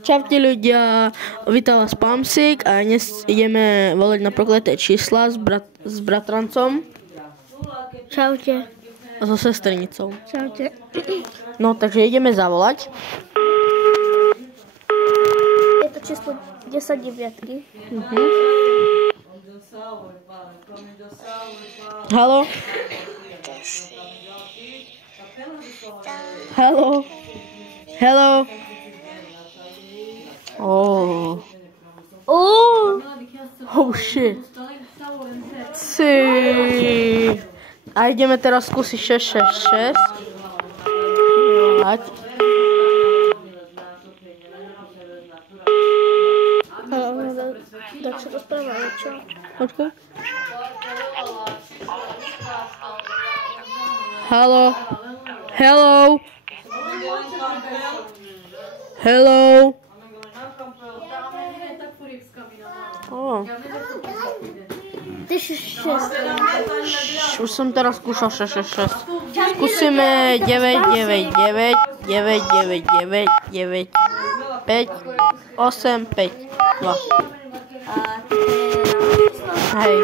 Čaute ľudia, vítam vás Pamsik a dnes ideme voliť na prokleté čísla s bratrancom. Čaute. A so sestrnicou. Čaute. No, takže ideme zavolať. Je to číslo 10 deviatky. Haló? Haló? Hello? Oh. Oh shit. A ideme teraz skúsiť 666. Tak sa rozprávajú, čo? Počkaj. Haló? Hello? Hello? Oh. Ty 6. Už som teraz skúšal 666. Skúsime 9, 9, 9, 9, 9, 9, 9, 5, 8, 5, 2. Hej.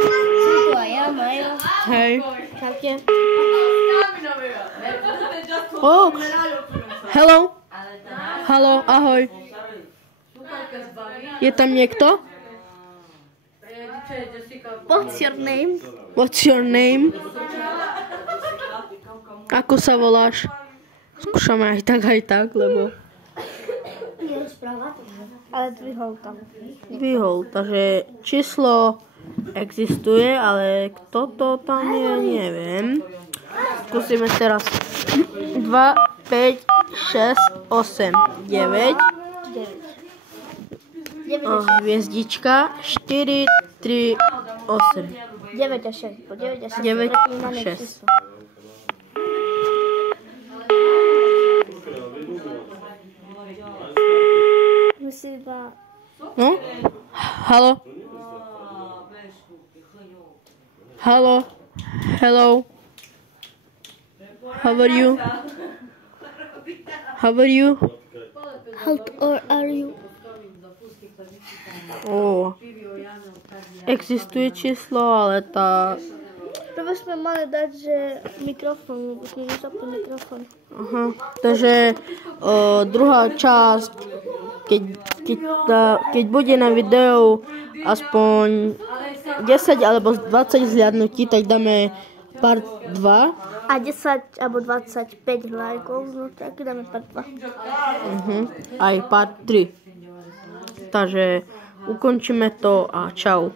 Hej. Čaute. Oh. Hello? Haló, ahoj. Je tam niekto? What's your name? What's your name? Ako sa voláš? Skúšame aj tak, lebo... Nerozpráva, ale dvihol tam. Vyhol, takže číslo existuje, ale kto to tam je, neviem. Skúsime teraz 2, 5, 6, 8, 9. Hviezdička 4, 3, 8. 9 a 6. Po 9 a 6. 9 a 6. Musí iba... No? Haló? Haló? Hello? How are you? How are you? How old are you? Oh. Existuje číslo, ale tá... Prvé sme mali dať, že mikrofón, lebo sme nezapli mikrofón. Aha. Takže druhá časť, keď bude na videu aspoň 10 alebo 20 zhliadnutí, tak dáme part 2. A 10 alebo 25 lajkov, no tak dáme part 2. Aj part 3. Takže ukončíme to a čau.